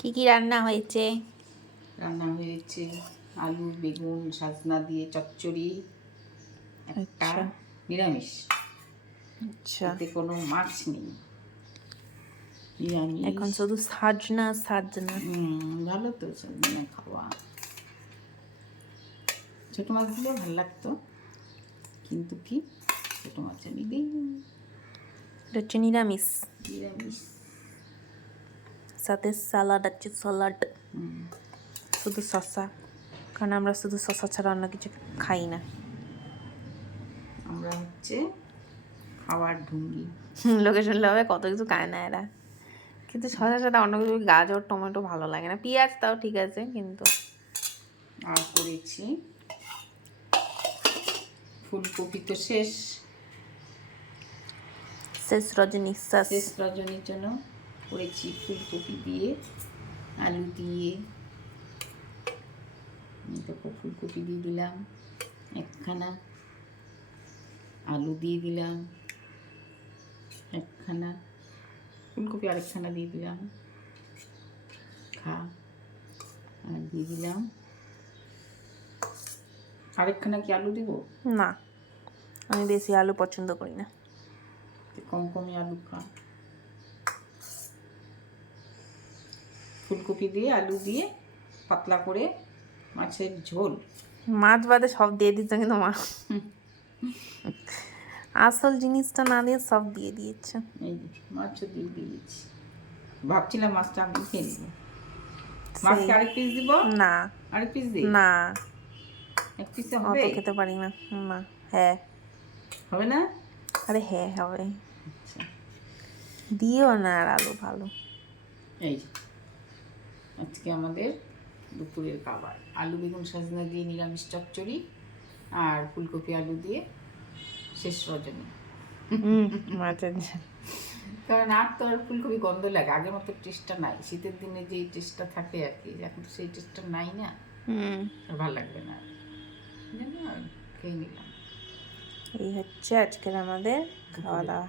কি কি রান্না হয়েছে? রান্না হয়েছে আলু বেগুন সাজনা দিয়ে চচ্চড়ি, একটা আচ্ছা নিরামিষ, আচ্ছা, এতে কোনো মাছ নেই, নিরামিষ। এখন শুধু সাজনা সাজনা। ভালো তো সাজনা খাওয়া। ছোটো মাছ দিলেও ভালো লাগতো, কিন্তু কি ছোটো মাছ আমি দিই। এটা হচ্ছে নিরামিষ, নিরামিষ। সাথে স্যালাড আছে, স্যালাড হুম, শুধু শসা, কারণ আমরা শুধু শসা ছাড়া অন্য কিছু খাই না। আমরা হচ্ছে খাওয়ার ঢুঙ্গি। লোকে শুনলে হবে কত কিছু খায় না এরা, কিন্তু শসার সাথে অন্য কিছু, গাজর টমেটো ভালো লাগে না, পেঁয়াজ তাও ঠিক আছে কিন্তু। আর করেছি ফুলকপি তো শেষ রজনীশ্বাস। শেষ রজনীর জন্য করেছি ফুলকপি দিয়ে আলু দিয়ে। দেখো ফুলকপি দিয়ে দিলাম একখানা, আলু দিয়ে দিলাম একখানা, ফুলকপি আরেকখানা দিয়ে দিলাম, আর দিয়ে দিলাম আরেকখানা। কি আলু দিব না, আমি বেশি আলু পছন্দ করি না। কম কমই আলু খা। ফুলকপি দিয়ে আলু দিয়ে পাতলা করে মাছের ঝোল। মাছ বাদে সব দিয়ে দিচ্ছে, কিন্তু আসল জিনিসটা না দিয়ে সব দিয়ে দিয়েছে। এই যে মাছও দিয়ে দিয়েছি, ভাবছিলাম মাছটা আমি খেয়ে নিব। মাছকে আরেক পিস দিব? না আরেক পিস দিই? না, এক পিসে অত হবে? খেতে পারি না। না, হ্যাঁ হবে না? আরে হ্যাঁ হবে, আচ্ছা, দিও না আর আলু ভালো। এই যে আজকে আমাদের দুপুরের খাবার আলু বেগুন সজনা দিয়ে নিরামিষ চচ্চড়ি আর ফুলকপি আলু দিয়ে শেষ রজনী। মাছের কারণ আর তো আর ফুলকপি গন্ধ লাগে, আগের মতো টেস্টটা নাই। শীতের দিনে যে টেস্টটা থাকে আর কি, এখন তো সেই টেস্টটা নাই না, আর ভালো লাগবে না, আর খেয়ে নিলাম। এই হচ্ছে আজকের আমাদের খাওয়া দাওয়া।